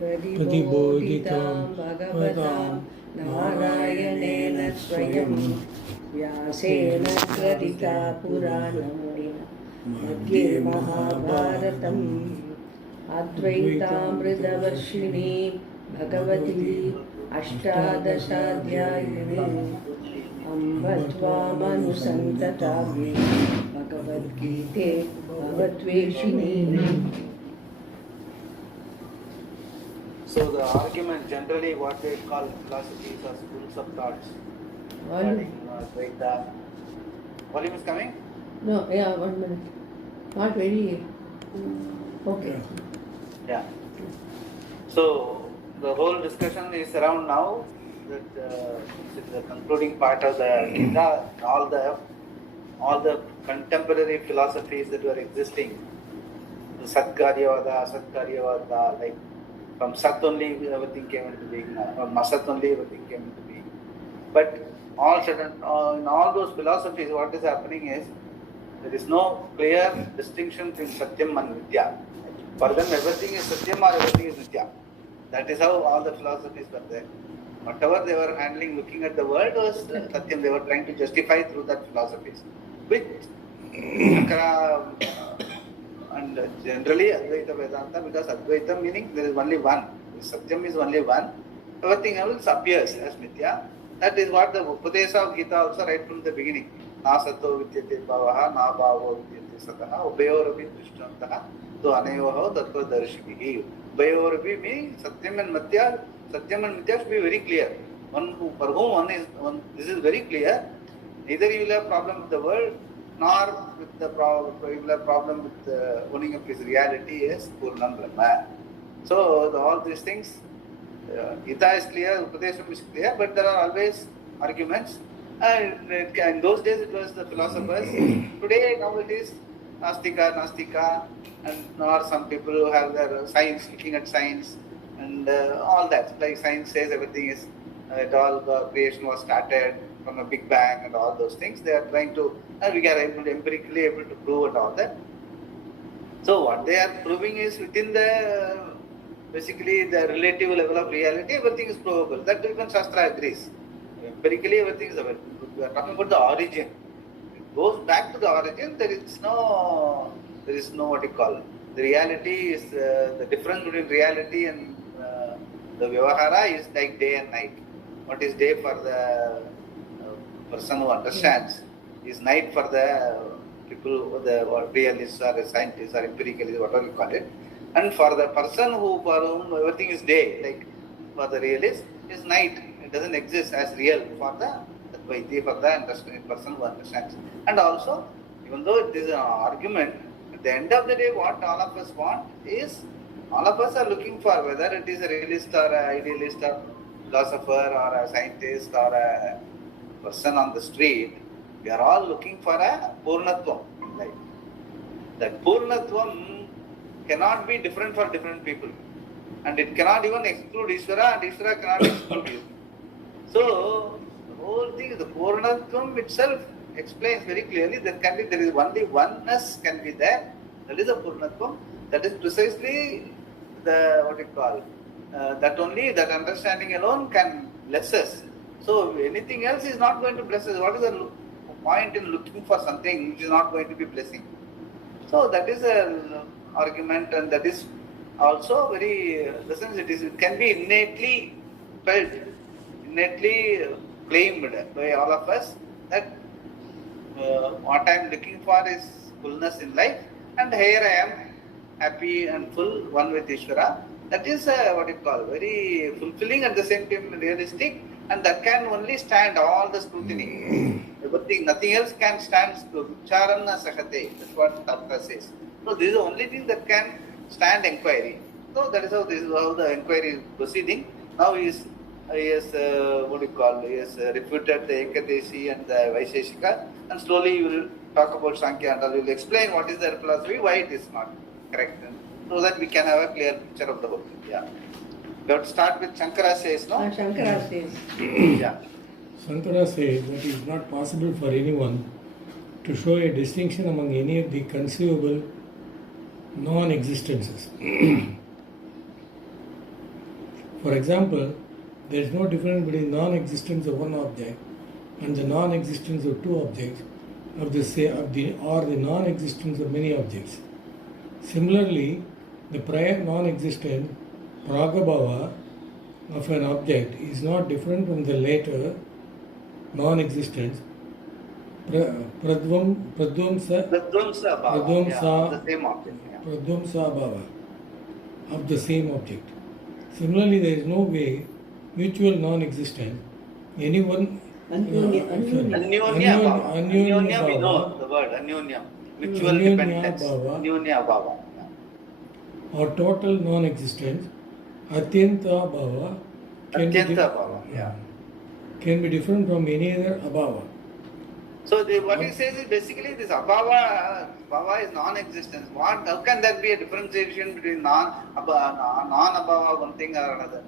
प्रतिबोधितां भगवतां नारायणेन स्वयं व्यासेन ग्रथिता पुराणम् मध्ये महाभारतम् अद्वैतामृतवर्षिणी भगवती अष्टादशाध्यायिनी अम्ब त्वामनुसन्ततामि भगवद्गीते भगवद्वेषिणी. So the argument generally what they call philosophies are schools of thoughts. Advaita. Volume is coming? No, yeah, 1 minute. Not very. Okay. Yeah. So the whole discussion is around now that the concluding part of the Gita, all the contemporary philosophies that were existing, the Satkaryavada, Asatkaryavada, like from Sat only everything came into being, from Asat only everything came into being. But all sudden, in all those philosophies, what is happening is there is no clear distinction between Satyam and Vidya. For them, everything is Satyam or everything is Vidya. That is how all the philosophies were there. Whatever they were handling, looking at the world was Satyam. They were trying to justify through that philosophies. Which Shankara and generally Advaita Vedanta, because Advaita meaning there is only one. Satyam is only one. Everything else appears as Mithya. That is what the Upadesha of Gita also right from the beginning. Na sato vidyate bhavaha, na bhavo vidyate sataha, ubayorapi drishtantaha, to anayoho tattva darshikihi. Ubayorapi means Satyam and Mithya. Satyam and Mithya should be very clear. For whom this is very clear. Neither you will have problem with the world, nor with the you will have problem with owning up his reality as Purnam Brahma. So all these things, Gita is clear, Upadesham is clear, but there are always arguments. And in those days it was the philosophers. Today now it is Nastika, and nor some people who have their science, looking at science and all that. Like science says everything is, creation was started from a big bang and all those things. They are trying to, we are empirically able to prove and all that. So what they are proving is within the, basically the relative level of reality, everything is provable. That even Shastra agrees. Empirically everything is available. We are talking about the origin. It goes back to the origin. There is no what you call. The reality is, the difference between reality and the Vyavahara is like day and night. What is day for the person who understands is night for the people, the realists or scientists or empiricalists, whatever you call it. And for the person for whom everything is day, like for the realist, is night. It doesn't exist as real for the Advaiti, for the understanding person who understands. And also, even though it is an argument, at the end of the day, what all of us want is, all of us are looking for, whether it is a realist or an idealist or philosopher or a scientist or a person on the street, we are all looking for a Purnatvam in life. That Purnatvam cannot be different for different people. And it cannot even exclude Ishvara, and Ishvara cannot exclude you. So, the whole thing, the Purnatvam itself explains very clearly that there is only oneness can be there. That is a Purnatvam. That is precisely the, what you call, that only, that understanding alone can bless us. So anything else is not going to bless us. What is the point in looking for something which is not going to be blessing? So that is an argument, and that is also very, it can be innately felt, innately claimed by all of us that what I am looking for is fullness in life, and here I am happy and full, one with Ishvara. That is what you call very fulfilling, at the same time realistic, and that can only stand all the scrutiny. Everything, nothing else can stand Charanna Sakate. That's what Tarka says. So this is the only thing that can stand inquiry. So that is how the inquiry is proceeding. Now he has refuted the Ekadesi and the Vaisheshika, and slowly you will talk about Sankhya and you will explain what is their philosophy, why it is not correct, so that we can have a clear picture of the whole thing. Yeah. We have to start with Shankara says, no? Shankara says. Yeah. Shankara says that it is not possible for anyone to show a distinction among any of the conceivable non-existences. For example, there is no difference between non-existence of one object and the non-existence of two objects or the non-existence of many objects. Similarly, the prior non-existent pragabhava of an object is not different from the later non-existence pradvamsa Pradvamsa bhava, yeah, the same object. Yeah. pradvamsa bhava of the same object. Similarly, there is no way mutual non-existence, anyone Anyonya Anyonya bhava. Anyonya, we know the word Anyonya. Mutual Anyonya dependence. bhava. Anyonya bhava. or total non-existence, atyanta bhava, Atyanta bhava, yeah. can be different from any other abhava. So what he says is basically this bhava is non-existence. How can there be a differentiation between non-abhava, one thing or another?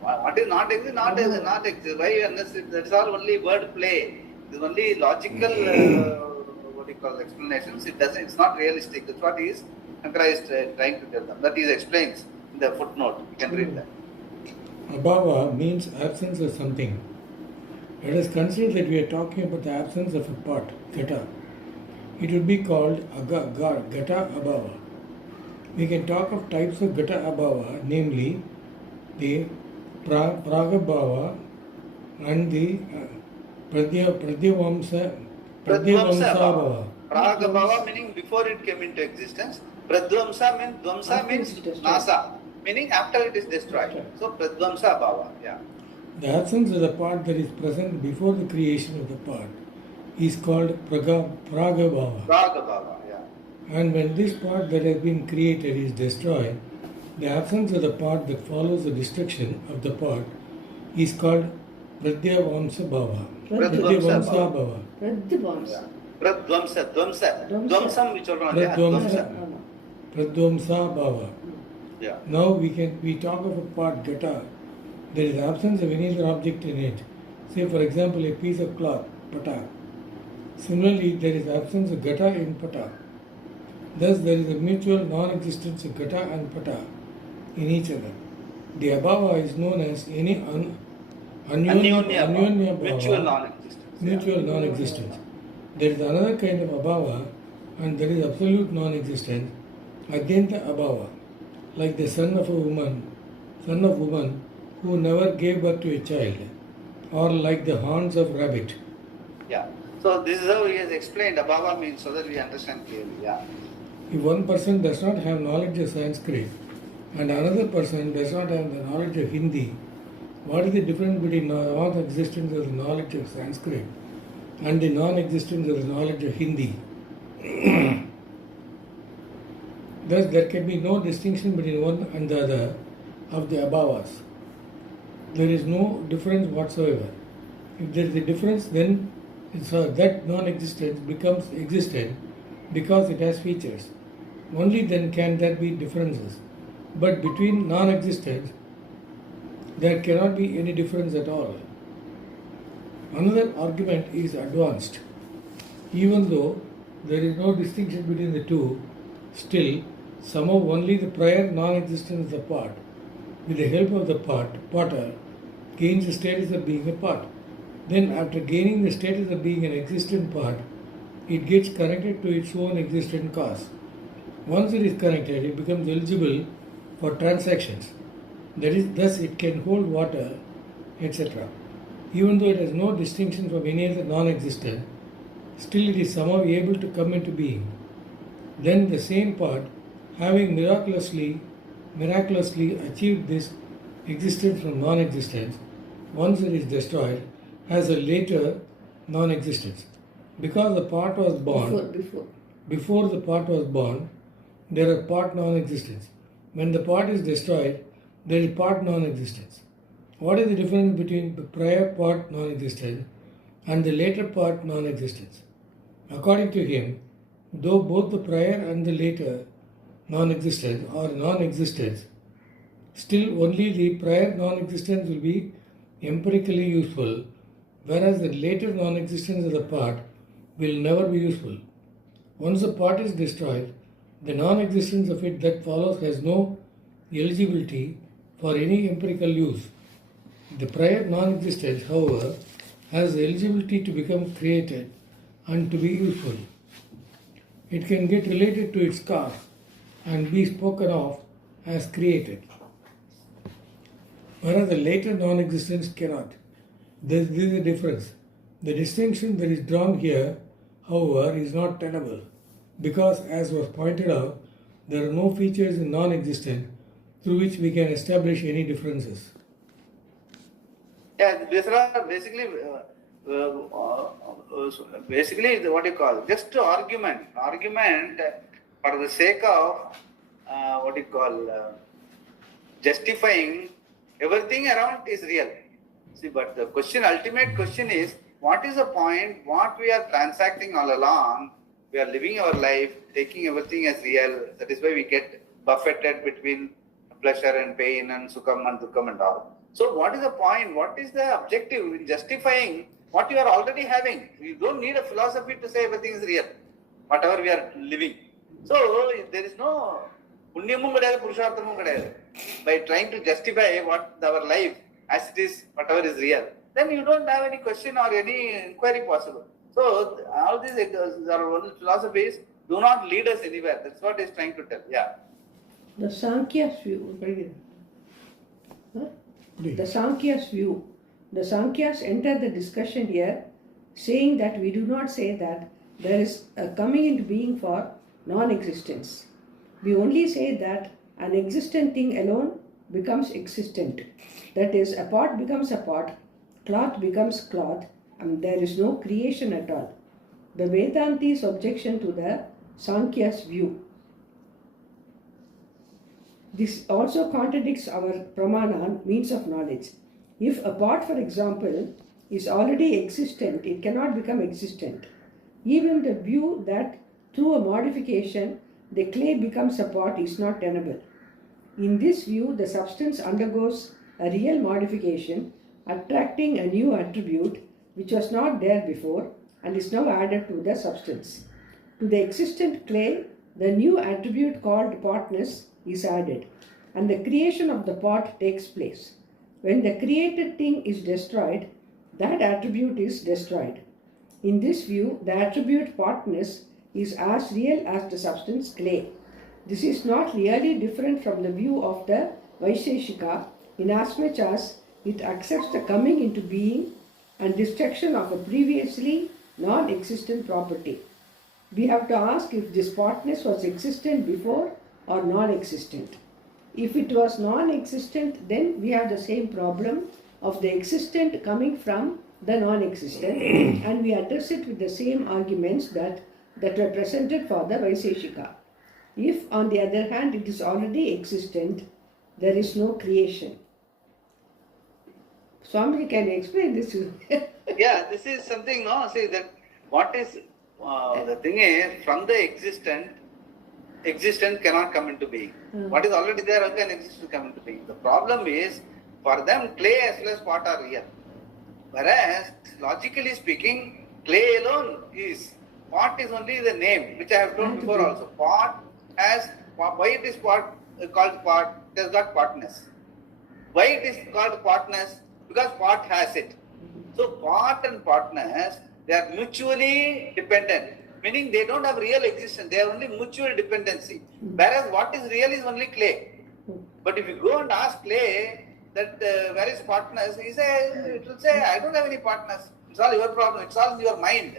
What is not exist? Not exist. Why? Unless that's all only word play. It's only logical, what you call explanations. It's not realistic. That's what he is Christ trying to tell them. That he explains in the footnote. You can read that. Abhava means absence of something. Let us consider that we are talking about the absence of a part, gata. It would be called gata abhava. We can talk of types of gata abhava, namely the pragabhava and the pradyavamsa bhava. Pragabhava meaning before it came into existence. Pradvamsa means nasa, meaning after it is destroyed. So pradvamsa bhava, yeah. The absence of the part that is present before the creation of the part is called pragabhava. Pragabhava, yeah. And when this part that has been created is destroyed, the absence of the part that follows the destruction of the part is called pradyavamsa bhava. Pradvamsa bhava. Pradvamsa. Pradvamsa, dvamsam which Pradvamsa bhava. Yeah. Now we talk of a part gata. There is absence of any other object in it. Say for example a piece of cloth, pata. Similarly, there is absence of gata in pata. Thus there is a mutual non-existence of gata and pata in each other. The abhava is known as any anyonya bhava, mutual non-existence. Mutual non-existence. There is another kind of abhava and there is absolute non-existence, adyanta abhava, like the son of woman who never gave birth to a child, or like the horns of rabbit. Yeah. So this is how he has explained abhava means so that we understand clearly. Yeah. If one person does not have knowledge of Sanskrit and another person does not have the knowledge of Hindi, what is the difference between non-existence of the knowledge of Sanskrit and the non-existence of the knowledge of Hindi? Thus, there can be no distinction between one and the other of the abhavas. There is no difference whatsoever. If there is a difference, then that non-existence becomes existent because it has features. Only then can there be differences. But between non-existence, there cannot be any difference at all. Another argument is advanced. Even though there is no distinction between the two, still somehow only the prior non-existence of the part, with the help of the potter, gains the status of being a part. Then after gaining the status of being an existent part, it gets connected to its own existent cause. Once it is connected, it becomes eligible for transactions. That is, thus it can hold water, etc. Even though it has no distinction from any other non-existent, still it is somehow able to come into being. Then the same part, having miraculously achieved this existence from non-existence, once it is destroyed, has a later non-existence. Because the part was born, before the part was born, there are part non-existence. When the part is destroyed, there is part non-existence. What is the difference between the prior part non-existence and the later part non-existence? According to him, though both the prior and the later non-existence or non-existence, still only the prior non-existence will be empirically useful, whereas the later non-existence of the part will never be useful. Once the part is destroyed, the non-existence of it that follows has no eligibility for any empirical use. The prior non-existence, however, has the eligibility to become created and to be useful. It can get related to its cause and be spoken of as created, whereas the later non-existence cannot. This is the difference. The distinction that is drawn here, however, is not tenable, because, as was pointed out, there are no features in non-existent through which we can establish any differences. Yeah, these are basically what you call just argument for the sake of justifying everything around is real. See, but the ultimate question is, what is the point? What we are transacting all along? We are living our life, taking everything as real. That is why we get buffeted between pleasure and pain and sukham and dukkam and all. So what is the point? What is the objective in justifying what you are already having? You don't need a philosophy to say everything is real, whatever we are living. So there is no punyamum kadayadu, purusharthamum kadayadu. By trying to justify what our life as it is, whatever is real, then you don't have any question or any inquiry possible. So all these our philosophies do not lead us anywhere. That's what he's trying to tell. Yeah. The Sankya's view. The Sankya's view. The Sankyas enter the discussion here saying that we do not say that there is a coming into being for non-existence. We only say that an existent thing alone becomes existent. That is, a pot becomes a pot, cloth becomes cloth, and there is no creation at all. The Vedanti's objection to the Sankya's view. This also contradicts our pramana, means of knowledge. If a pot, for example, is already existent, it cannot become existent. Even the view that through a modification the clay becomes a pot is not tenable. In this view, the substance undergoes a real modification, attracting a new attribute which was not there before and is now added to the substance. To the existent clay, the new attribute called potness is added, and the creation of the pot takes place. When the created thing is destroyed, that attribute is destroyed. In this view, the attribute potness is as real as the substance clay. This is not really different from the view of the Vaisheshika, inasmuch as it accepts the coming into being and destruction of a previously non-existent property. We have to ask if this potness was existent before or non-existent. If it was non-existent, then we have the same problem of the existent coming from the non-existent, and we address it with the same arguments that were presented for the Vaisheshika. If, on the other hand, it is already existent, there is no creation. Swami, can you explain this? Yeah, this is something, no? See, that what is, the thing is, from the existence cannot come into being. What is already there, how can exist to come into being? The problem is, for them, clay as well as pot are real. Whereas, logically speaking, clay alone is, pot is only the name, which I have told before also. Pot has, why it is pot, called pot? It has got potness. Why it is called potness? Because pot has it. So pot and potness, they are mutually dependent, meaning they don't have real existence, they have only mutual dependency. Whereas what is real is only clay. But if you go and ask clay that where is potness, it will say, I don't have any potness. It's all your problem, it's all in your mind.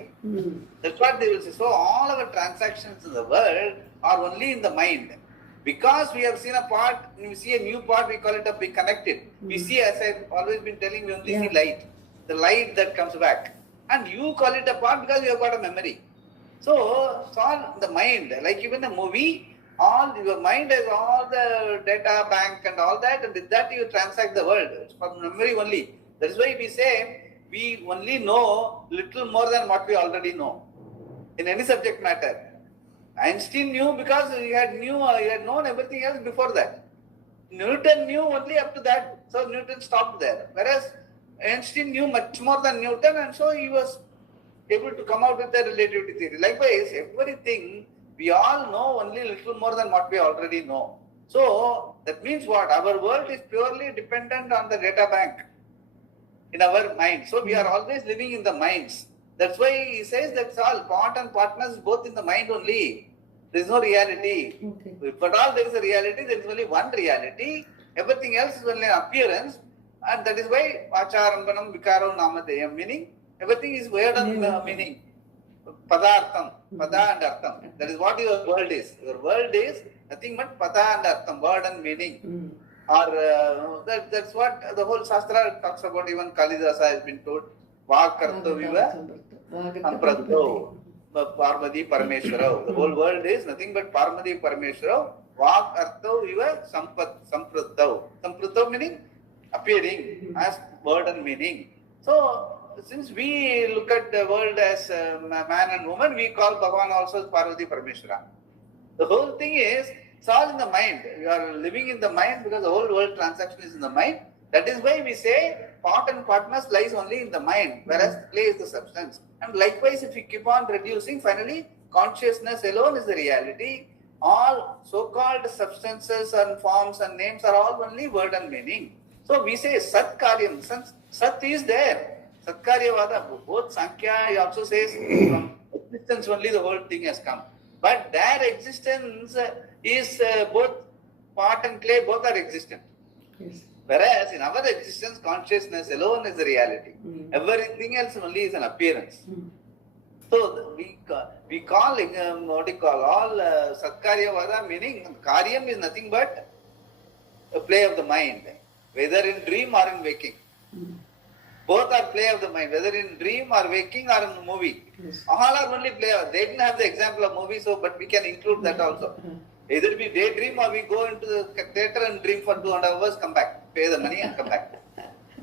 That's what they will say. So all our transactions in the world are only in the mind. Because we have seen a pot, when we see a new pot, we call it a big connected. We see, as I've always been telling, we only see light. The light that comes back. And you call it a pot because you have got a memory. So it's all in the mind. Like even a movie, all your mind has all the data bank and all that, and with that you transact the world. It's from memory only. That is why we say we only know little more than what we already know in any subject matter. Einstein knew because he had known everything else before that. Newton knew only up to that, so Newton stopped there. Whereas Einstein knew much more than Newton, and so he was able to come out with the relativity theory. Likewise, everything we all know only little more than what we already know. So that means what? Our world is purely dependent on the data bank in our mind. So we are always living in the minds. That's why he says that's all. Part and partners both in the mind only. There is no reality. Okay. If at all there is a reality, there is only one reality. Everything else is only an appearance. And that is why Acharambanam Vikaram Namadeyam, meaning everything is word and meaning. Padartham, Pada and Artham. That is what your world is. Your world is nothing but Pada and Artham, word and meaning. Or that's what the whole Shastra talks about. Even Kalidasa has been told. Vakarto viva sampratto Parmadi Parameshwara. The whole world is nothing but Parmadi Parameshwara. Vakarto viva sampratto. Sampratto meaning appearing as word and meaning. So since we look at the world as man and woman, we call Bhagavan also as Parvati Parameshwara. The whole thing is, it's all in the mind. You are living in the mind because the whole world transaction is in the mind. That is why we say part and partners lies only in the mind, whereas play is the substance. And likewise, if we keep on reducing, finally, consciousness alone is the reality. All so-called substances and forms and names are all only word and meaning. So we say Sat Karyam, Sat is there. Satkaryavada, both Sankhya, he also says from existence only the whole thing has come. But their existence is both part and clay, both are existent. Yes. Whereas in our existence, consciousness alone is the reality. Everything else only is an appearance. So we call what you call all Satkaryavada, meaning Karyam is nothing but a play of the mind, whether in dream or in waking. Both are play of the mind, whether in dream or waking or in movie. Yes. All are only play. They didn't have the example of movie, so but we can include that also. Either we daydream or we go into the theatre and dream for 2.5 hours, come back, pay the money and come back.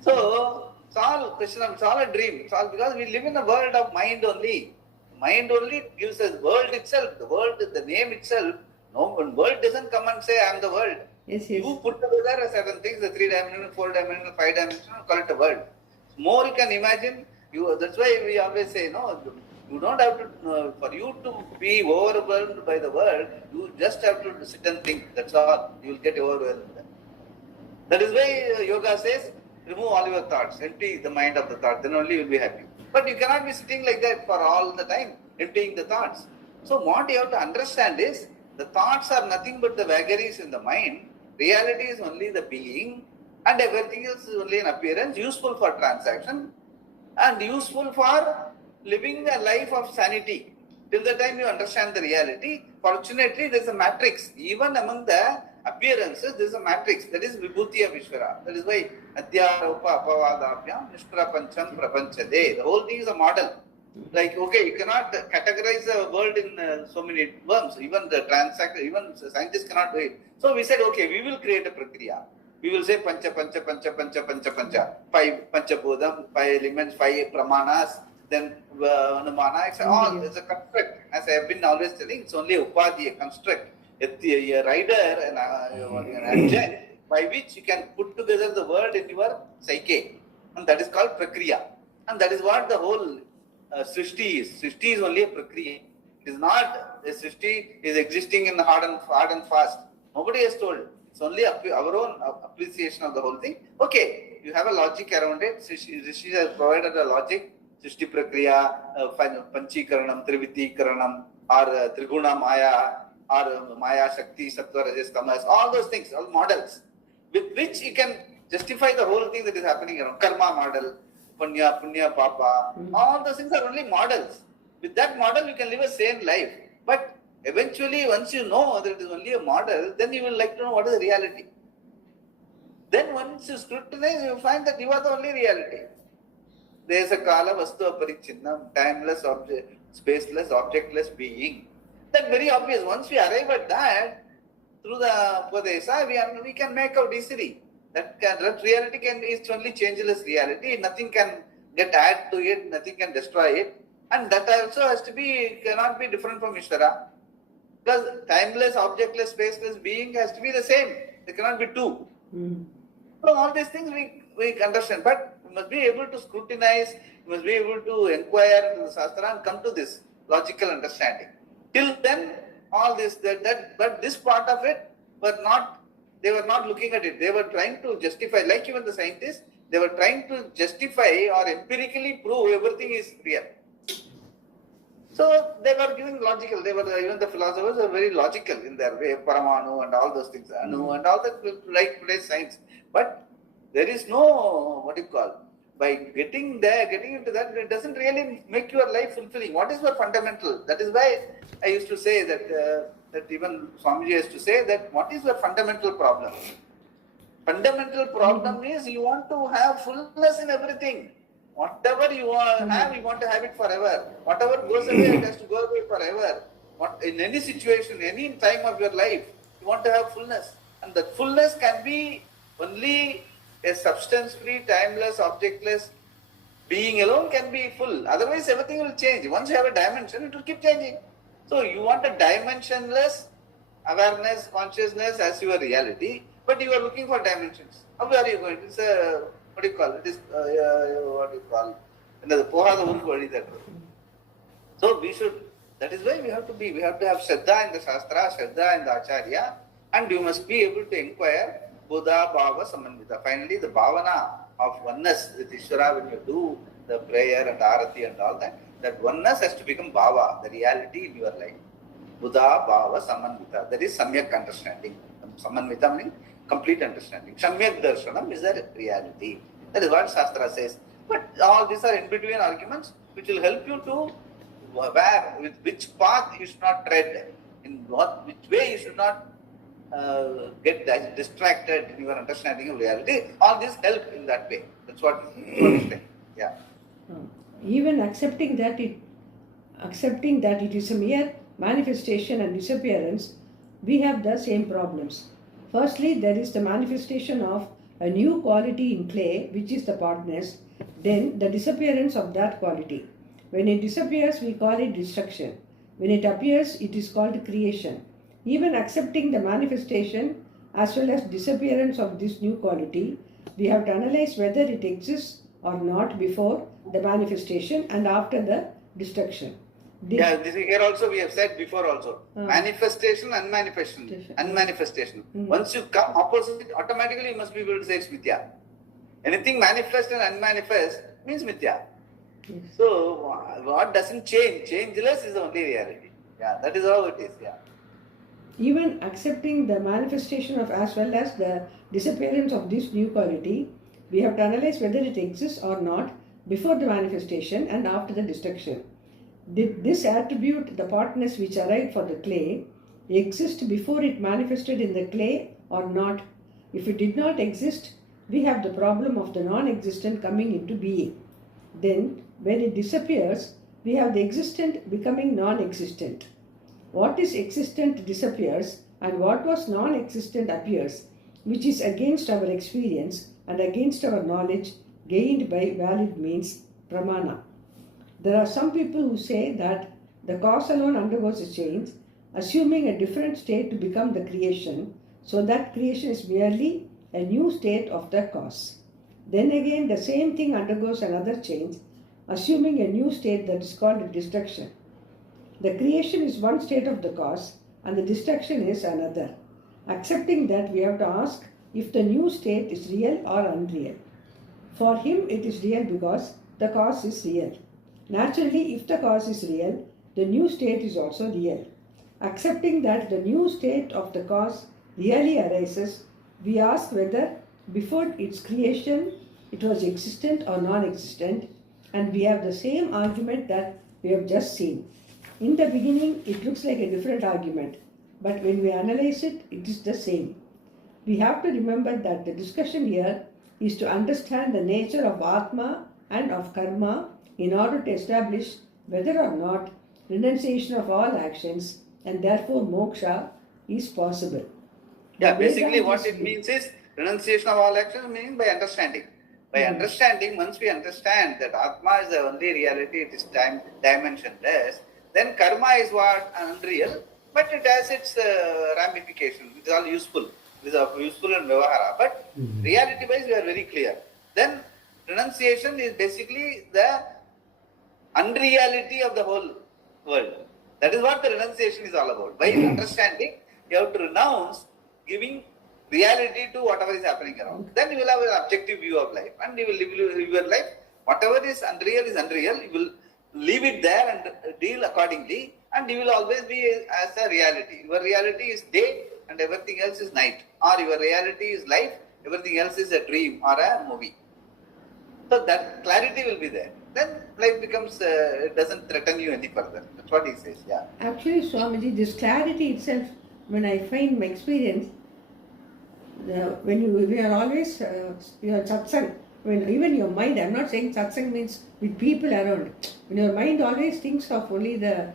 So it's all question of, it's all a dream. It's all because we live in a world of mind only. Mind only gives us world itself. The world, the name itself. No world doesn't come and say I am the world. Yes, yes. You put together certain things, the 3-dimensional, 4-dimensional, 5-dimensional, call it a world. More you can imagine. That's why we always say, no, you don't have to, for you to be overwhelmed by the world, you just have to sit and think. That's all. You will get overwhelmed. That is why yoga says, remove all your thoughts, empty the mind of the thought, then only you will be happy. But you cannot be sitting like that for all the time, emptying the thoughts. So what you have to understand is, the thoughts are nothing but the vagaries in the mind. Reality is only the being, and everything else is only an appearance, useful for transaction and useful for living a life of sanity. Till the time you understand the reality, fortunately there is a matrix. Even among the appearances, there is a matrix. That is Vibhuti of Ishvara. That is why Adhyaropa Apavadabhyam Nishprapancham Prapanchade. The whole thing is a model. Like, okay, you cannot categorize the world in so many terms. Even the transaction, even scientists cannot do it. So we said, okay, we will create a prakriya. We will say pancha, pancha, pancha, pancha, pancha, pancha. 5 panchabodham, 5 elements, 5 pramanas, then anumana, etc. All is a construct. As I have been always telling, it's only upadhi, a construct. A rider, an engine, by which you can put together the word in your psyche. And that is called prakriya. And that is what the whole Srishti is. Srishti is only a prakriya. It is not a Srishti is existing in hard and fast. Nobody has told. It's only our own appreciation of the whole thing. Okay, you have a logic around it. Rishi has provided a logic. Srishti Prakriya, Panchikaranam, Trivitikaranam, or Triguna Maya, or Maya Shakti, Sattva, Rajas, Tamas, all those things, all models, with which you can justify the whole thing that is happening around. Karma model, Punya, Papa, all those things are only models. With that model, you can live a sane life. But eventually, once you know that it is only a model, then you will like to know what is the reality. Then once you scrutinize, you find that you are the only reality. There is a kala vastu aparichinnam, timeless, spaceless, objectless being. That's very obvious. Once we arrive at that, through the Upadesa, we can make out easily. That reality is only changeless reality. Nothing can get added to it, nothing can destroy it. And that also has to be, cannot be different from Ishvara. Because timeless, objectless, spaceless being has to be the same. There cannot be two. So all these things we understand. But we must be able to scrutinize, we must be able to inquire into the Shastra and come to this logical understanding. Till then, all this, but this part of it, they were not looking at it. They were trying to justify, like even the scientists, they were trying to justify or empirically prove everything is real. So they were giving logical, even the philosophers were very logical in their way, Paramanu and all those things, Anu and all that, like today's science. But there is no, by getting into that, it doesn't really make your life fulfilling. What is your fundamental? That is why I used to say that even Swamiji used to say that what is your fundamental problem? Fundamental problem is you want to have fullness in everything. Whatever you have, you want to have it forever. Whatever goes away, it has to go away forever. In any situation, any time of your life, you want to have fullness. And that fullness can be only a substance-free, timeless, objectless being alone can be full. Otherwise, everything will change. Once you have a dimension, it will keep changing. So you want a dimensionless awareness, consciousness as your reality, but you are looking for dimensions. How are you going? It's a another Pohada Vadi that. So that is why we have to have Shraddha in the Shastra, Shraddha in the Acharya, and you must be able to inquire Buddha, Bhava, Samanvita. Finally, the Bhavana of oneness with Ishvara, when you do the prayer and Arati and all that oneness has to become Bhava, the reality in your life. Buddha, Bhava, Samanvita. That is Samyak understanding. Samanvita meaning complete understanding. Samyak Darshanam is the reality. That is what Shastra says. But all these are in between arguments which will help you to with which path you should not tread, which way you should not get distracted in your understanding of reality. All this help in that way. That's what I'm saying. Yeah. Even accepting that it is a mere manifestation and disappearance, we have the same problems. Firstly, there is the manifestation of a new quality in clay, which is the partners, then the disappearance of that quality. When it disappears, we call it destruction. When it appears, it is called creation. Even accepting the manifestation as well as disappearance of this new quality, we have to analyze whether it exists or not before the manifestation and after the destruction. Here also we have said before also. Manifestation and unmanifestation. Once you come opposite, automatically you must be able to say it's mithya. Anything manifest and unmanifest means mithya. Yes. So what doesn't change, changeless is the only reality. Yeah, that is how it is. Yeah. Even accepting the manifestation of as well as the disappearance of this new quality, we have to analyze whether it exists or not before the manifestation and after the destruction. Did this attribute, the partners which arrived for the clay, exist before it manifested in the clay or not? If it did not exist, we have the problem of the non-existent coming into being. Then, when it disappears, we have the existent becoming non-existent. What is existent disappears and what was non-existent appears, which is against our experience and against our knowledge gained by valid means, pramana. There are some people who say that the cause alone undergoes a change, assuming a different state to become the creation, so that creation is merely a new state of the cause. Then again, the same thing undergoes another change, assuming a new state that is called destruction. The creation is one state of the cause and the destruction is another. Accepting that, we have to ask if the new state is real or unreal. For him, it is real because the cause is real. Naturally, if the cause is real, the new state is also real. Accepting that the new state of the cause really arises, we ask whether before its creation it was existent or non-existent, and we have the same argument that we have just seen. In the beginning, it looks like a different argument, but when we analyze it, it is the same. We have to remember that the discussion here is to understand the nature of Atma and of Karma in order to establish whether or not renunciation of all actions and therefore moksha is possible. Yeah, basically what it means is renunciation of all actions meaning by understanding. By understanding, once we understand that Atma is the only reality, it is dimensionless, then karma is what? Unreal, but it has its ramification. It is all useful. It is useful in Vyavahara. But reality-wise, we are very clear. Then renunciation is basically the unreality of the whole world. That is what the renunciation is all about. By understanding, you have to renounce giving reality to whatever is happening around. Then you will have an objective view of life and you will live your life. Whatever is unreal, you will leave it there and deal accordingly, and you will always be as a reality. Your reality is day and everything else is night, or your reality is life, everything else is a dream or a movie. So that clarity will be there. Then life becomes, it doesn't threaten you any further. That's what he says, yeah. Actually, Swamiji, this clarity itself, when I find my experience, when we are always, your satsang, when even your mind, I'm not saying satsang means with people around, when your mind always thinks of only the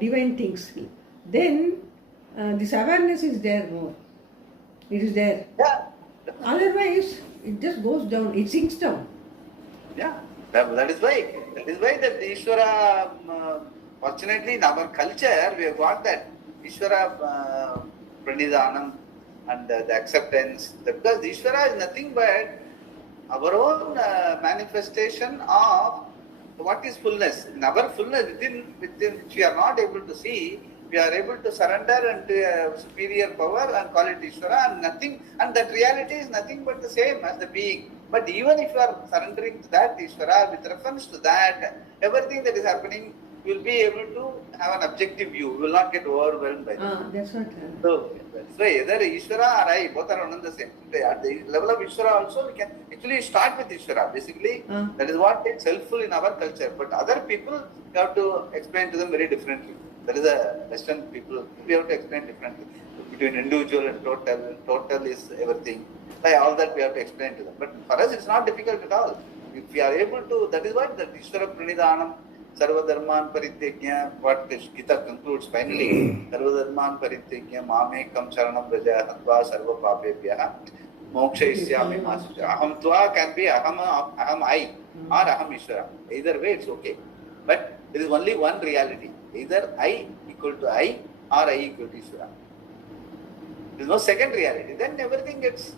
divine things, then this awareness is there more. It is there. Yeah. Otherwise, it just goes down, it sinks down. Yeah, that is why that Ishvara, fortunately in our culture, we have got that Ishvara Pranidhanam and the acceptance, because Ishvara is nothing but our own manifestation of what is fullness. In our fullness, within which we are not able to see, we are able to surrender into a superior power and call it Ishvara, and nothing, and that reality is nothing but the same as the being. But even if you are surrendering to that Ishvara, with reference to that, everything that is happening, you will be able to have an objective view. You will not get overwhelmed by that. That's what. So either Ishvara or I, both are one and the same. At the level of Ishvara also, we can actually start with Ishvara. Basically, that is what is helpful in our culture. But other people, you have to explain to them very differently. That is a Western people, we have to explain differently. Between individual and total is everything. Like all that we have to explain to them. But for us, it's not difficult at all. If we are able to, that is what the Ishvara Pranidhanam, Sarva Dharman Parityajna, what Gita concludes finally, Sarva Dharman Parityajna, Mame Kam Charanam Braja, Hatva Sarva Papebhyaha, Moksha Isyami Masudha. Aham Tva can be Aham I or Aham Ishvara. Either way, it's okay. But there is only one reality. Either I equal to I or I equal to Ishvara. There is no second reality. Then everything gets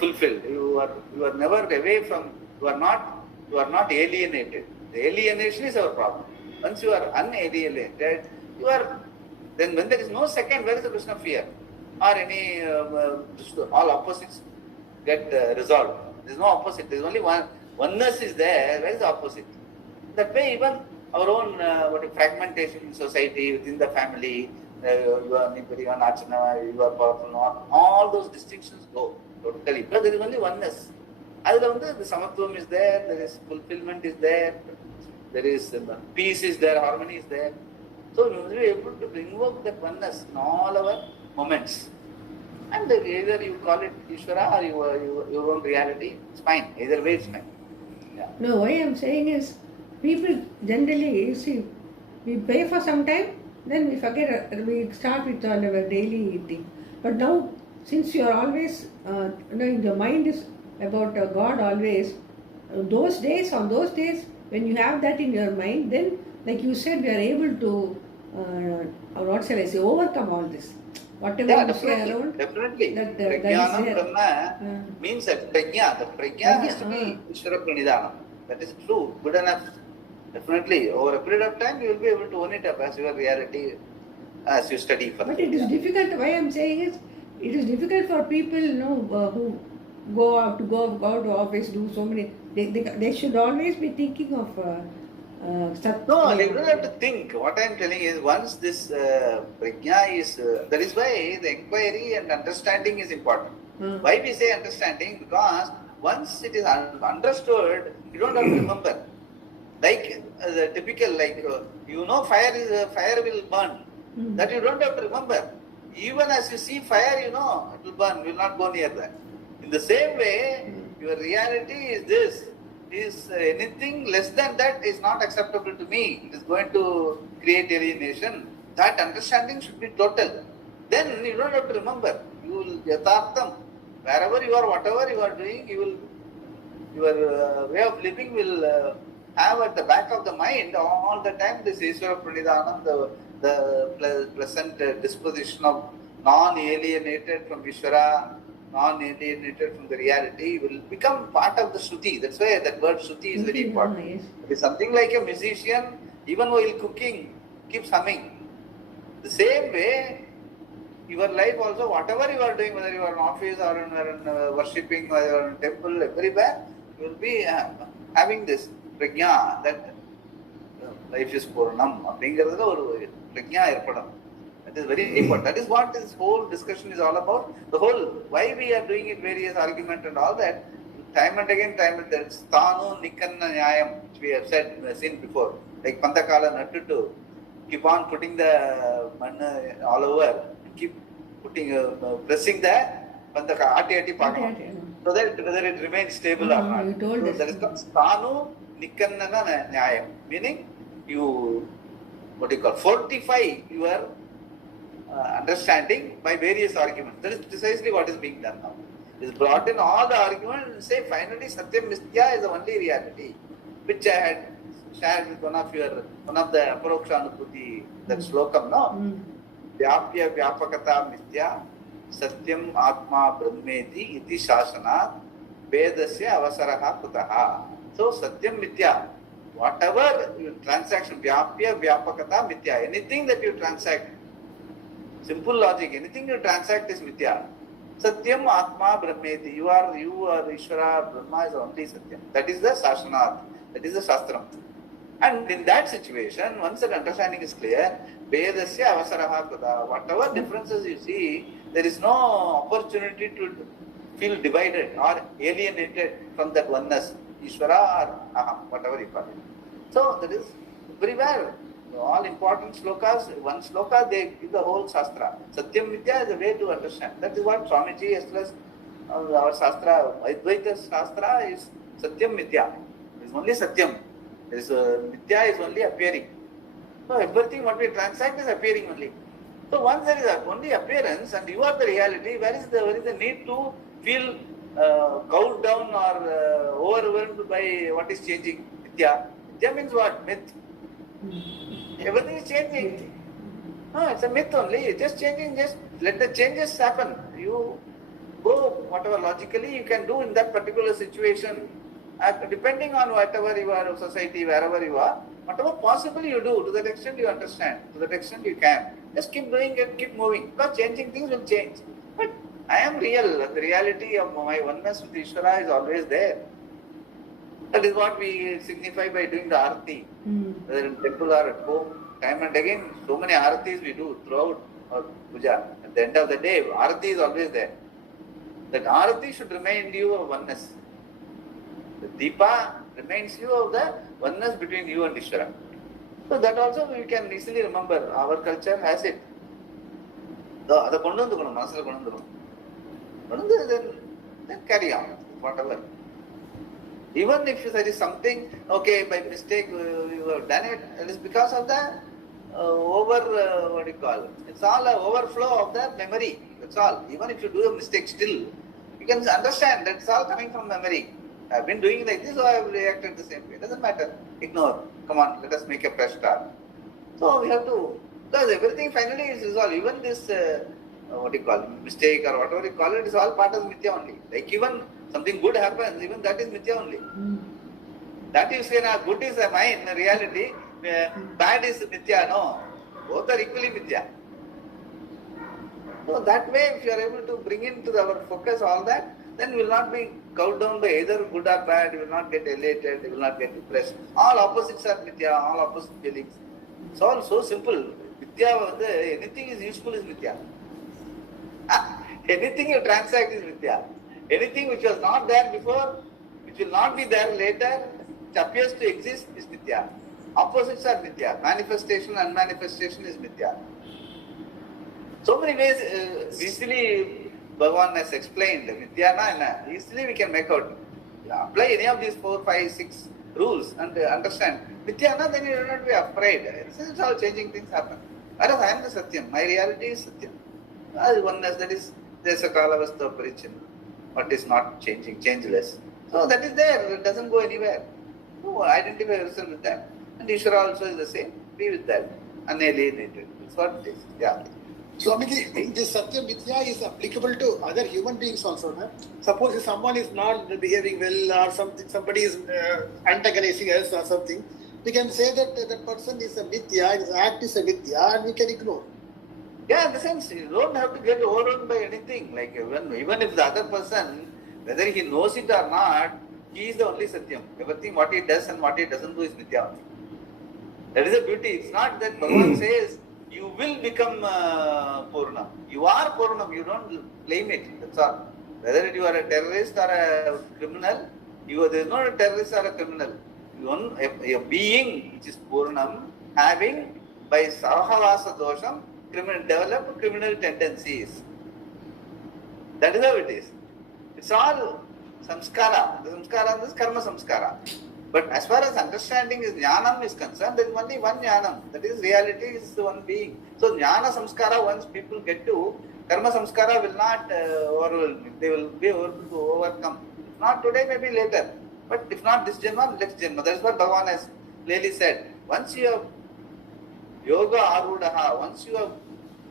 fulfilled. You are never away from, you are not alienated. The alienation is our problem. Once you are unalienated, you are, then when there is no second, where is the question of fear? Or any, all opposites get resolved. There is no opposite. There is only one. Oneness is there. Where is the opposite? That way, even our own fragmentation in society, within the family, you are Nipari, you are Nachana, you are powerful, not, all those distinctions go totally. Because there is only oneness. The Samatvam is there, there is fulfillment is there, there is peace is there, harmony is there. So we will be able to invoke that oneness in all our moments. And either you call it Ishvara or your own reality, it's fine. Either way, it's fine. Yeah. No, what I am saying is, people generally, see, we pay for some time, then we forget, we start with our daily thing. But now, since you are always, your mind is about God always, on those days, when you have that in your mind, then, like you said, we are able to, what shall I say, overcome all this. Whatever you say around. Definitely. That Prajnanam Brahma means that prajna. The prajna has to be Ishvara Pranidhanam. That is true, good enough. Definitely, over a period of time, you will be able to own it up as your reality as you study further. But it is difficult. Why I am saying is, it is difficult for people, who go out to office, do so many. They should always be thinking of. No, they don't have to think. What I am telling is, once this prajna is, that is why the inquiry and understanding is important. Why we say understanding? Because once it is understood, you don't have to remember. Like the typical, fire will burn. That you don't have to remember. Even as you see fire, it will burn. You will not go near that. In the same way, your reality is this. Is anything less than that is not acceptable to me. It is going to create alienation. That understanding should be total. Then you don't have to remember. You will yathartham. Wherever you are, whatever you are doing, your way of living will have at the back of the mind all the time this Ishvara Pranidhanam, the pleasant disposition of non-alienated from Ishvara, non-alienated from the reality, will become part of the Shruti. That's why that word Shruti is very important. Yes. It is something like a musician, even while cooking, keeps humming. The same way, your life also, whatever you are doing, whether you are in office or in worshipping or you are in temple, everywhere, you will be having this prajna that life is Purnam. அப்படிங்கிறதுல ஒரு பிரஜா ஏற்படும். That is very important. That is what this whole discussion is all about. The whole, why we are doing it, various argument and all that, time and again, sthanu nikanna nyayam, which we have said, seen before, like Pantakala Nattu to keep on putting the manna all over, keep putting, pressing the Pantaka, ati pakam, so that whether it remains stable or not. You told so us. that is called sthanu nikanna nyayam, meaning you, what you call, fortify your understanding by various arguments. That is precisely what is being done now. It is brought in all the arguments and say finally Satyam Mithya is the only reality, which I had shared with one of the Aparoksha Anubhuti, that slokam, no? Vyapya Vyapakata Mithya Satyam Atma Brahmeti Iti Shasanat Vedasya Avasaraha Kutaha. So Satyam Mithya, whatever transaction, Vyapya Vyapakata Mithya, anything that you transact, simple logic, anything you transact is Mithya. Satyam Atma Brahmeti, you are Ishvara, Brahma is only Satyam. That is the Sashanat, that is the Shastram. And in that situation, once that understanding is clear, Vedasya Avasaraha Kuta, whatever differences you see, there is no opportunity to feel divided or alienated from that oneness, Ishvara or Aham, whatever you call it. So that is very well. All important slokas, one sloka, they give the whole Shastra. Satyam Mithya is a way to understand. That is what Swamiji, as well as our Shastra, Advaita Shastra is Satyam Mithya. It is only Satyam. Mithya is only appearing. So everything what we transact is appearing only. So once there is only appearance and you are the reality, where is the need to feel cowed down or overwhelmed by what is changing? Mithya. Mithya means what? Myth. Everything is changing. No, it's a myth only. Just changing, just let the changes happen. You go whatever logically you can do in that particular situation. Depending on whatever you are, society, wherever you are, whatever possible you do, to that extent you understand, to that extent you can. Just keep doing it, keep moving. Because changing things will change. But I am real. The reality of my oneness with Ishvara is always there. That is what we signify by doing the arati. Whether in temple or at home, time and again, so many aratis we do throughout our puja. At the end of the day, arati is always there. That arati should remind you of oneness. The deepa reminds you of the oneness between you and Ishvara. So that also we can easily remember. Our culture has it. Then carry on, whatever. Even if there is something, okay, by mistake you have done it, it is because of the it's all an overflow of the memory. That's all. Even if you do a mistake still, you can understand that it's all coming from memory. I have been doing like this, so I have reacted the same way. It doesn't matter. Ignore. Come on, let us make a fresh start. So we have to, because everything finally is resolved. Even this, mistake or whatever you call it, is all part of Mithya only. Like even something good happens, even that is Mithya only. That you say, now good is mine, in reality, bad is Mithya, no. Both are equally Mithya. So that way, if you are able to bring into our focus all that, then we will not be cowed down by either good or bad, we will not get elated, we will not get depressed. All opposites are Mithya, all opposite feelings. It's all so simple. Mithya, anything is useful is Mithya. Anything you transact is Mithya. Anything which was not there before, which will not be there later, which appears to exist is Mithya. Opposites are Mithya. Manifestation and unmanifestation is Mithya. So many ways, easily Bhagavan has explained Mithya, easily we can make out. Apply any of these 4, 5, 6 rules and understand. Mithya, then you will not be afraid. This is how changing things happen. Whereas I am the Satyam. My reality is Satyam. Oneness, that is, there is a Kalavastha Parichin. What is not changing, changeless. So that is there, it doesn't go anywhere. So identify yourself with that. And Ishvara also is the same. Be with that. Unalienated. That's what it is. Yeah. Swamiji, this Satya Mithya is applicable to other human beings also. No? Suppose if someone is not behaving well or somebody is antagonizing us or something, we can say that that person is a Mithya, his act is a Mithya, and we can ignore. Yeah, in the sense, you don't have to get overwhelmed by anything. Like even if the other person, whether he knows it or not, he is the only Satyam. Everything what he does and what he doesn't do is Mithya. That is the beauty. It's not that Bhagavan says you will become Purnam. You are Purnam. You don't blame it. That's all. Whether you are a terrorist or a criminal, there is not a terrorist or a criminal. A being which is Purnam, having by Sahavasa Dosham developed criminal tendencies. That is how it is. It's all samskara. The samskara is karma samskara. But as far as understanding is jnanam is concerned, there is only one jnanam. That is, reality is the one being. So jnana samskara, once people get to, karma samskara will not overwhelm. They will be able to overcome. If not today, maybe later. But if not this Janma, next Janma. That is what Bhagavan has clearly said. Once you have yoga arudaha, once you have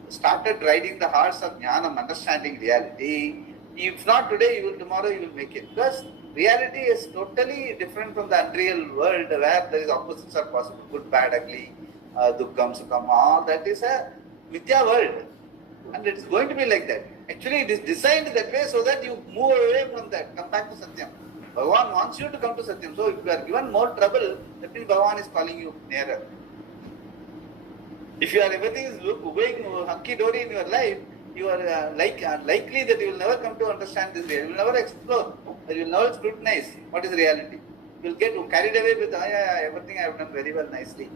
started riding the horse of jnanam, understanding reality, if not today, tomorrow you will make it. Because reality is totally different from the unreal world where there is opposites are possible, good, bad, ugly, dukkham, sukham, all that is a mithya world. And it's going to be like that. Actually, it is designed that way so that you move away from that, come back to Satyam. Bhagavan wants you to come to Satyam. So if you are given more trouble, that means Bhagavan is calling you nearer. If everything is going hunky-dory in your life, you are likely that you will never come to understand this reality. You will never explore. You will never scrutinize what is reality. You will get carried away with, everything I have done very well, nicely.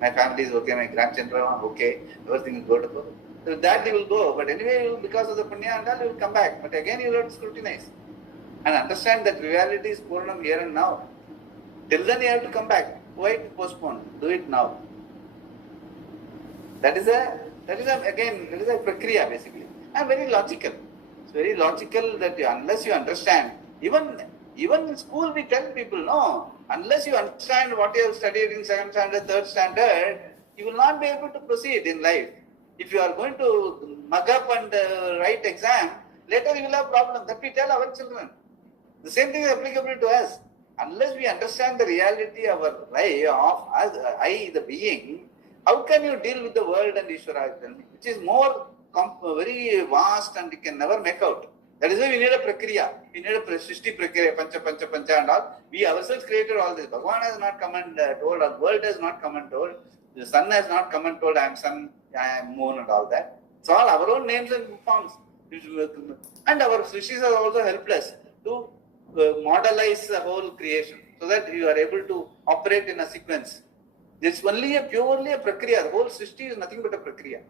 My family is okay, my grandchildren are okay, everything is good. So that you will go. But anyway, because of the punya and all, you will come back. But again, you will have to scrutinize. And understand that reality is Purnam here and now. Till then, you have to come back. Why to postpone? Do it now. That is a prakriya basically. And very logical. It's very logical that unless you understand, even in school we tell people, no, unless you understand what you have studied in 2nd standard, 3rd standard, you will not be able to proceed in life. If you are going to mug up and write exam, later you will have problem. That we tell our children. The same thing is applicable to us. Unless we understand the reality of our life, of us, I, the being, how can you deal with the world and Ishvara, which is more very vast and you can never make out? That is why we need a prakriya. We need a Srishti prakriya, pancha and all. We ourselves created all this. Bhagavan has not come and told, our world has not come and told, the sun has not come and told, I am sun, I am moon and all that. It's all our own names and forms. And our Srishtis are also helped us to modelize the whole creation so that you are able to operate in a sequence. It's only purely a prakriya. The whole Srishti is nothing but a prakriya.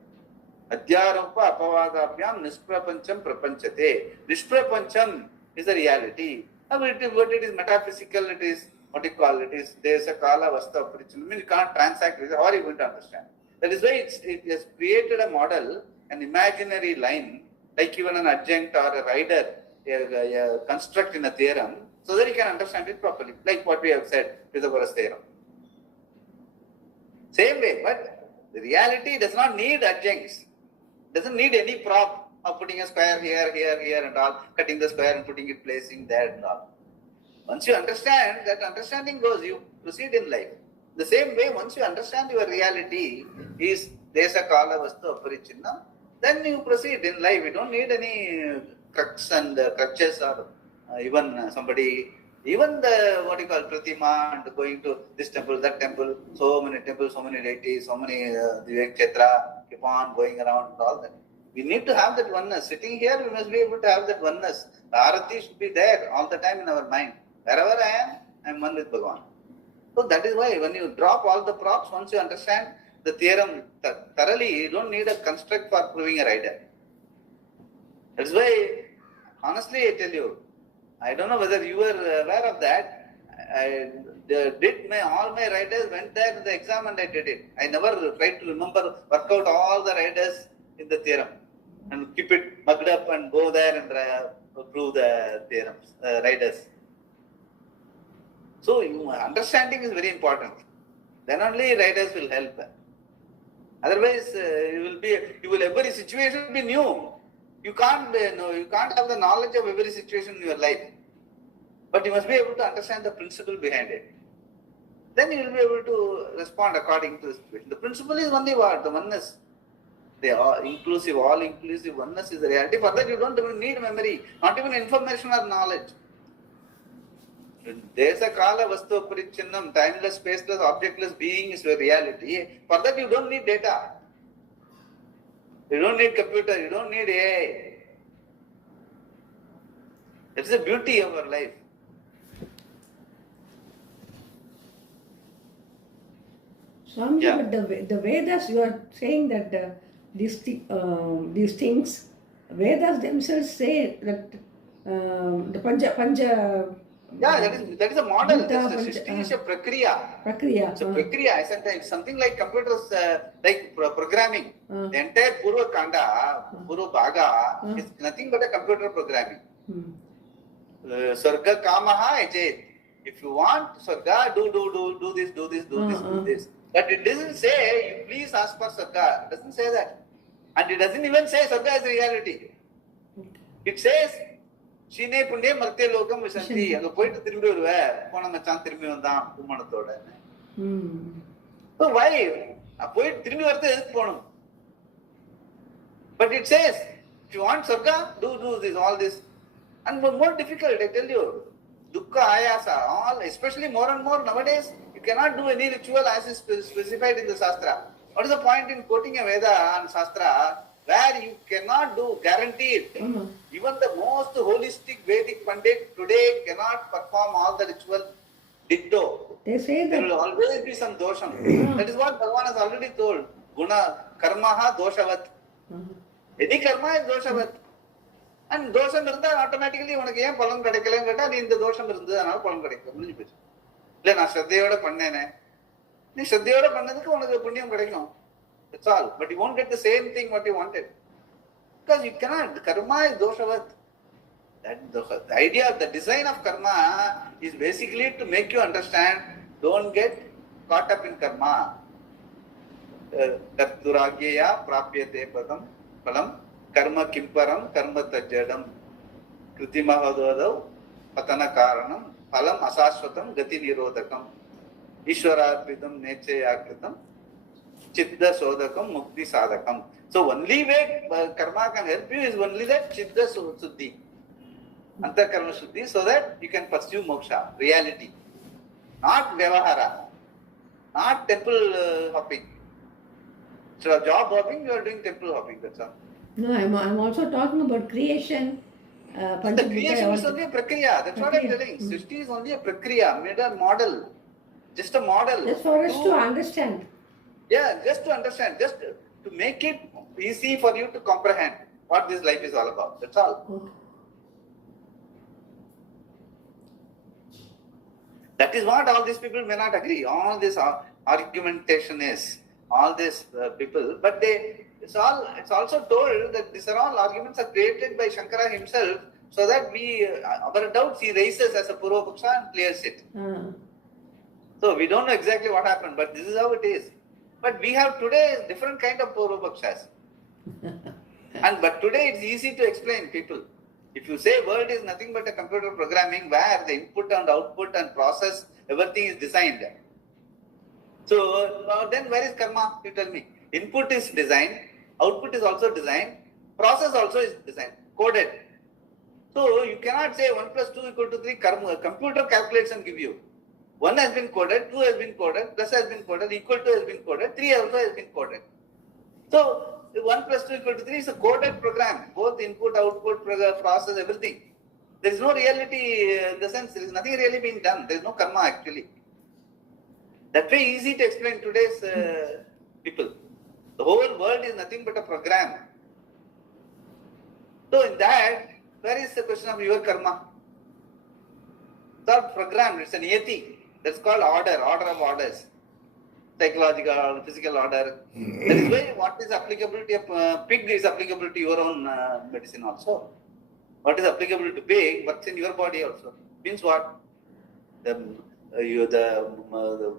Adhyarapa apavadabhyam nisprapancham prapanchate. Nisprapancham is the reality. But it is metaphysical, it is what you call it is desa kala vasta aparichana. I mean, you can't transact with it. How are you going to understand? That is why it has created a model, an imaginary line, like even an adjunct or a rider, a construct in a theorem, so that you can understand it properly, like what we have said, Pythagoras theorem. Same way, but the reality does not need adjuncts, doesn't need any prop of putting a square here and all, cutting the square and putting it, placing there and all. Once you understand, that understanding goes, you proceed in life. The same way, once you understand your reality is desa kala vastu aparichinna, then you proceed in life. You don't need any crux and crutches or even somebody. Even the, what you call, pratima and going to this temple, that temple, so many temples, so many deities, so many Kshetra, keep on going around and all that. We need to have that oneness. Sitting here, we must be able to have that oneness. The arati should be there all the time in our mind. Wherever I am one with Bhagavan. So that is why when you drop all the props, once you understand the theorem thoroughly, you don't need a construct for proving a rider. That's why, honestly, I tell you, I don't know whether you were aware of that. All my riders went there in the exam and I did it. I never tried to work out all the riders in the theorem and keep it mugged up and go there and prove the theorems, riders. So understanding is very important. Then only riders will help. Otherwise, every situation will be new. You can't have the knowledge of every situation in your life. But you must be able to understand the principle behind it. Then you will be able to respond according to the situation. The principle is only what? The oneness. They are inclusive, all inclusive oneness is the reality. For that you don't even need memory, not even information or knowledge. Desa kala vastu parichinnam, timeless, spaceless, objectless being is your reality. For that you don't need data. You don't need computer, you don't need AI. It's the beauty of our life. Swamiji, Yeah. but the Vedas, you are saying that these things, Vedas themselves say that the Panja Yeah, that is a model. Gita, That's the Srishti is a prakriya. Prakriya. It's a prakriya. It's something like computers, like programming. The entire Purva Kanda, Purva Bhaga is nothing but a computer programming. Sarga Kamaha Ajay. If you want Sarga, do this. But it doesn't say, you please ask for Sarga. It doesn't say that. And it doesn't even say Sarga is reality. It says, Shine Punde Marte Lokam Vishanti. அங்க போயிட்டு திரும்பி வருவ போன மச்சான் திரும்பி வந்தான் பூமணத்தோட. So why? போயிட்டு திரும்பி வரது எதுக்கு போகணும்? But it says, if you want Sarga, do this, all this. And more difficult, I tell you. Dukkha, ayasa, all, especially more and more nowadays, you cannot do any ritual as is specified in the Shastra. What is the point in quoting a Veda and Shastra where you cannot do, guaranteed? Even the most holistic Vedic Pandit today cannot perform all the ritual ditto. They say that There will always be some dosham. That is what Bhagavan has already told. Guna, karmaha doshavat. Any karma is doshavat. And dosham இருந்தா automatically உனக்கு ஏன் பலன் கிடைக்கலன்னு கேட்டா நீ இந்த தோஷம் இருந்தது அதனால பலன் கிடைக்கும் முடிஞ்சு போச்சு. இல்ல நான் ஸ்ரத்தையோட பண்ணேனே, நீ ஸ்ரத்தையோட பண்ணதுக்கு உனக்கு புண்ணியம் கிடைக்கும். That's all. But you won't get the same thing what you wanted. Because you cannot. Karma is doshavat. The idea of the design of karma is basically to make you understand, don't get caught up in karma. Karturagyeya prapyate padam palam karma kimparam karma tajjadam kritimahodadav patana karanam palam asashvatam gati nirodhakam ishwararpitam nechayakritam chitta sodakam mukti sadakam. So only way karma can help you is only that chitta suddhi, antakarma shuddhi, so that you can pursue moksha, reality, not vyavahara, not temple hopping. So job hopping, you are doing temple hopping, that's all. no, I'm also talking about creation. The creation is only a prakriya. That's what I'm telling. Srishti is only a prakriya, made a model. Just a model. Just for us to understand. Yeah, just to understand. Just to make it easy for you to comprehend what this life is all about. That's all. Okay. That is what all these people may not agree. All this argumentation is. All these people. But it's also told that these are all arguments are created by Shankara himself, so that our doubts he raises as a Purva Paksha and clears it. So we don't know exactly what happened, but this is how it is. But we have today different kind of Purva Pakshas. But today it's easy to explain people. If you say world is nothing but a computer programming where the input and output and process, everything is designed. So then where is karma? You tell me. Input is designed, output is also designed, process also is designed, coded. So you cannot say 1 plus 2 equal to 3, computer calculates and give you. 1 has been coded, 2 has been coded, plus has been coded, equal to has been coded, 3 also has been coded. So 1 plus 2 equal to 3 is a coded program, both input, output, process, everything. There is no reality in the sense, there is nothing really being done, there is no karma actually. That way easy to explain today's people. The whole world is nothing but a program. So in that, where is the question of your karma? It's not programmed, it's an niyati. That's called order of orders. Psychological, physical order. That is why what is applicable to a pig is applicable to your own medicine also. What is applicable to pig works in your body also. Means what? The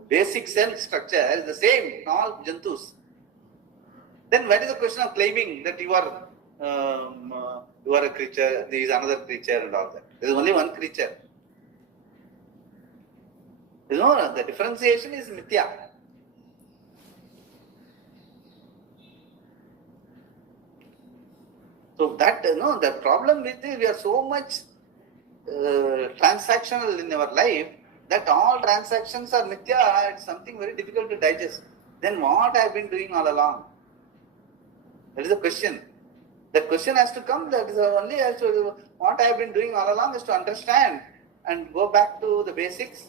basic cell structure is the same in all jantus. Then what is the question of claiming that you are a creature, there is another creature and all that. There is only one creature. The differentiation is mithya. So that, the problem with it, we are so much transactional in our life that all transactions are mithya. It's something very difficult to digest. Then what I have been doing all along? That is the question. That question has to come. That is only what I have been doing all along is to understand and go back to the basics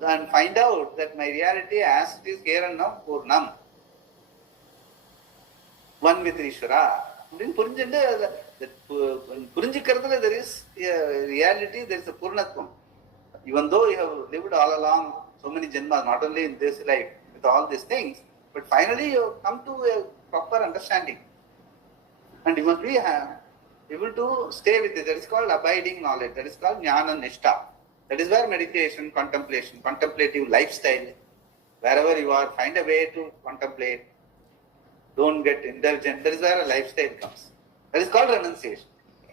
and find out that my reality as it is here and now, Purnam. One with Ishvara. புரிஞ்சுக்கிறதுல there is a reality, there is a Purnatvam. Even though you have lived all along so many janmas, not only in this life, with all these things, but finally you come to a proper understanding. And you must be able to stay with it. That is called abiding knowledge. That is called jnana nishtha. That is where meditation, contemplation, contemplative lifestyle, wherever you are, find a way to contemplate. Don't get indulgent. That is where a lifestyle comes. That is called renunciation.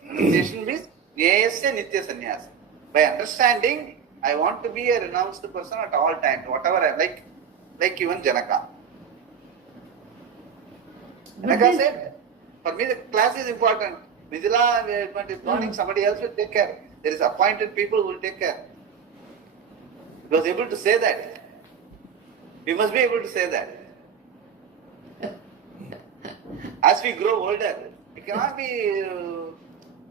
Renunciation means nyayasya nitya sannyasa. By understanding, I want to be a renounced person at all times, whatever I like even Janaka. Janaka said, for me the class is important. Mithila is morning, somebody else will take care. There is appointed people who will take care. He was able to say that. We must be able to say that. As we grow older, we cannot be,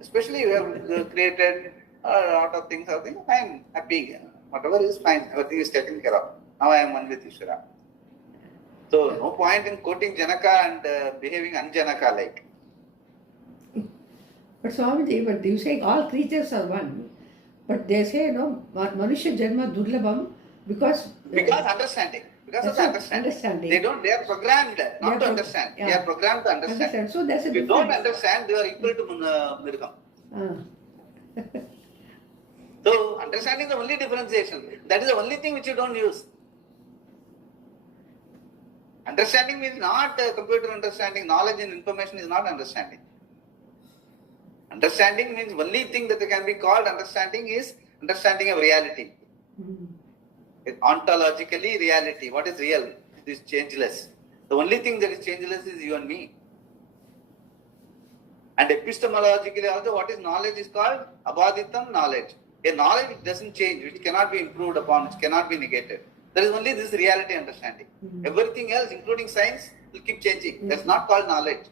especially we have created a lot of things. Fine, happy, whatever is fine, everything is taken care of. Now I am one with Ishvara. So no point in quoting Janaka and behaving un-Janaka like. But Swamiji, but you say all creatures are one, but they say Manusya Janma Durlabham because understanding. Because of the understanding. They are programmed not to understand. Yeah. They are programmed to understand. So that's a if you don't understand, they are equal to Mirgam. So understanding is the only differentiation. That is the only thing which you don't use. Understanding means not computer understanding. Knowledge and information is not understanding. Understanding means only thing that can be called understanding is understanding of reality. Ontologically, reality. What is real? It is changeless. The only thing that is changeless is you and me. And epistemologically also, what is knowledge is called abaditam knowledge. A knowledge which doesn't change, which cannot be improved upon, which cannot be negated. There is only this reality understanding. Everything else, including science, will keep changing. That's not called knowledge.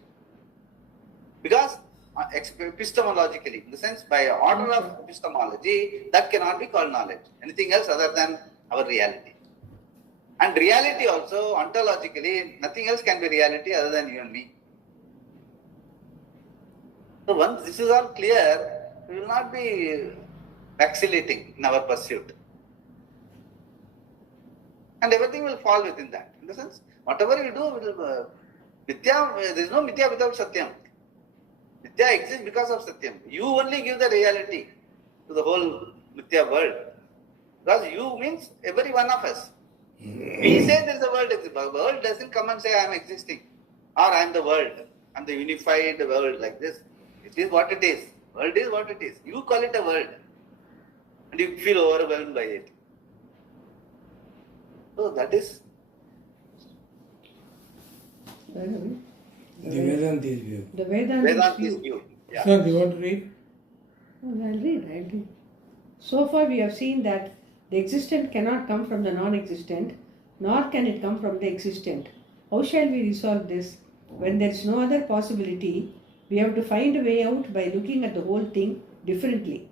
Because epistemologically, in the sense by order of epistemology, that cannot be called knowledge. Anything else other than our reality. And reality also, ontologically, nothing else can be reality other than you and me. So once this is all clear, we will not be vacillating in our pursuit. And everything will fall within that. In the sense, whatever you do, mithya, there is no mithya without satyam. Mithya exists because of satyam. You only give the reality to the whole mithya world. Because you means every one of us. We say there is a world exists. The world doesn't come and say I am existing. Or I am the world. I am the unified world like this. It is what it is. World is what it is. You call it a world. And you feel overwhelmed by it. So that is the Vedanti's view. The Vedanti's view. Yeah. Sir, do you want to read? I'll read. So far we have seen that the existent cannot come from the non-existent, nor can it come from the existent. How shall we resolve this? When there is no other possibility, we have to find a way out by looking at the whole thing differently.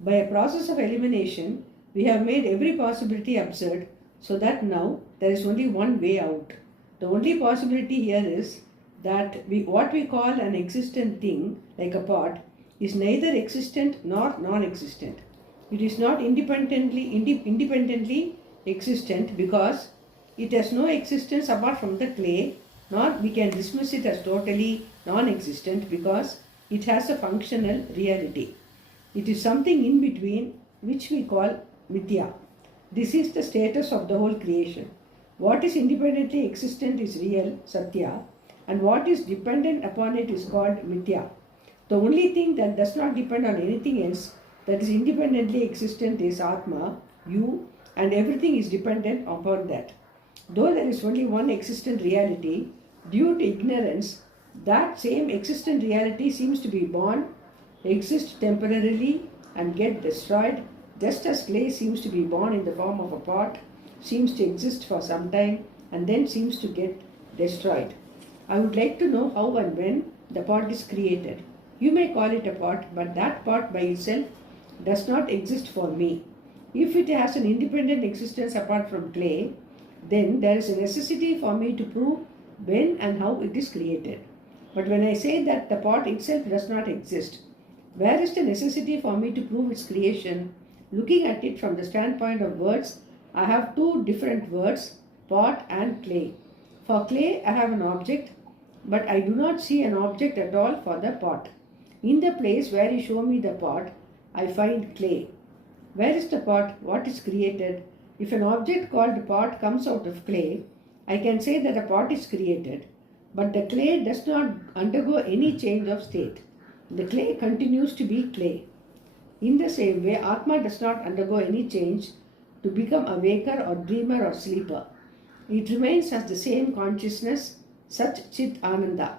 By a process of elimination, we have made every possibility absurd, so that now there is only one way out. The only possibility here is that what we call an existent thing, like a pot, is neither existent nor non-existent. It is not independently existent because it has no existence apart from the clay, nor we can dismiss it as totally non-existent because it has a functional reality. It is something in between which we call mithya. This is the status of the whole creation. What is independently existent is real, satya, and what is dependent upon it is called mithya. The only thing that does not depend on anything else that is independently existent is Atma, you, and everything is dependent upon that. Though there is only one existent reality, due to ignorance, That same existent reality seems to be born, exist temporarily, and get destroyed, just as clay seems to be born in the form of a pot, seems to exist for some time, and then seems to get destroyed. I would like to know how and when the pot is created. You may call it a pot, but that pot by itself does not exist for me. If it has an independent existence apart from clay, then there is a necessity for me to prove when and how it is created. But when I say that the pot itself does not exist, where is the necessity for me to prove its creation? Looking at it from the standpoint of words, I have two different words, pot and clay. For clay, I have an object, but I do not see an object at all for the pot. In the place where you show me the pot, I find clay. Where is the pot? What is created? If an object called pot comes out of clay, I can say that a pot is created, but the clay does not undergo any change of state. The clay continues to be clay. In the same way, Atma does not undergo any change to become a waker or dreamer or sleeper. It remains as the same consciousness, Sat Chit Ananda.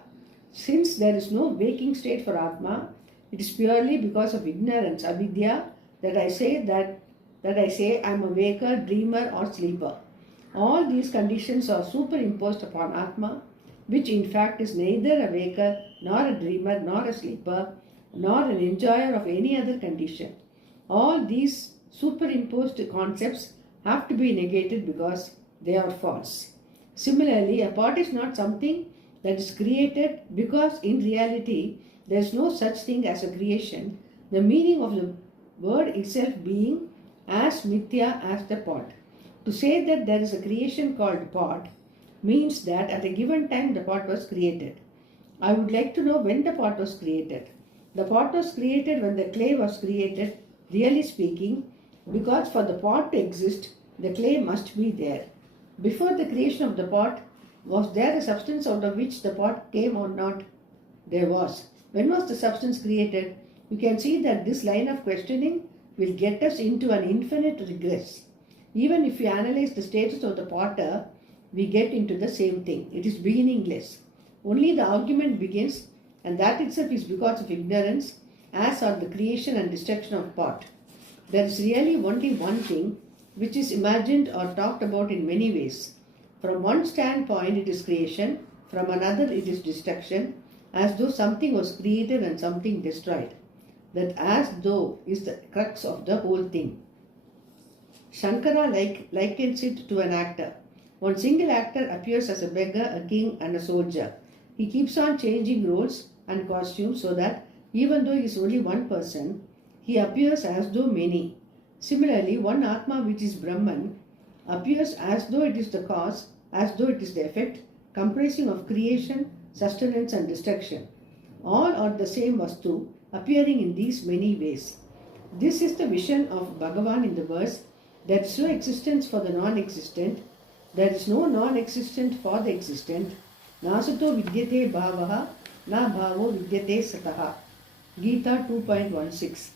Since there is no waking state for Atma, it is purely because of ignorance, avidya, that I say I am a waker, dreamer or sleeper. All these conditions are superimposed upon Atma, which in fact is neither a waker, nor a dreamer, nor a sleeper, nor an enjoyer of any other condition. All these superimposed concepts have to be negated because they are false. Similarly, a pot is not something that is created because in reality there is no such thing as a creation, the meaning of the word itself being as mithya as the pot. To say that there is a creation called pot means that at a given time the pot was created. I would like to know when the pot was created. The pot was created when the clay was created, really speaking, because for the pot to exist, the clay must be there. Before the creation of the pot, was there a substance out of which the pot came or not? There was. When was the substance created? You can see that this line of questioning will get us into an infinite regress. Even if we analyze the status of the potter, we get into the same thing. It is beginningless. Only the argument begins, and that itself is because of ignorance, as are the creation and destruction of pot. There is really only one thing which is imagined or talked about in many ways. From one standpoint it is creation, from another it is destruction, as though something was created and something destroyed. That as though is the crux of the whole thing. Shankara likens it to an actor. One single actor appears as a beggar, a king and a soldier. He keeps on changing roles and costumes so that even though he is only one person, he appears as though many. Similarly, one Atma, which is Brahman, appears as though it is the cause, as though it is the effect, comprising of creation, sustenance and destruction. All are the same Vastu, appearing in these many ways. This is the vision of Bhagavan in the verse, there is no existence for the non-existent, there is no non-existent for the existent, nasato vidyate bhavaha, na bhavo vidyate sataha. Gita 2.16.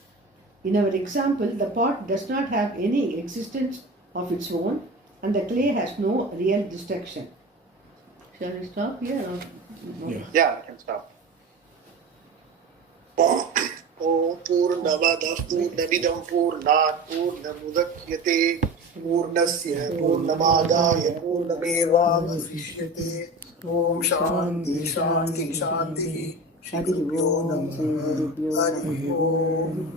In our example, the pot does not have any existence of its own and the clay has no real destruction. Shall we stop here? Or? Yeah, we can stop. Om Purnamadav Purnamidam Purnat Purnamudachyate Purnasya Purnamadaya Purnamevavasishyate. Om Shanti Shanti Shanti. Shri Guru Namah. Hari Om.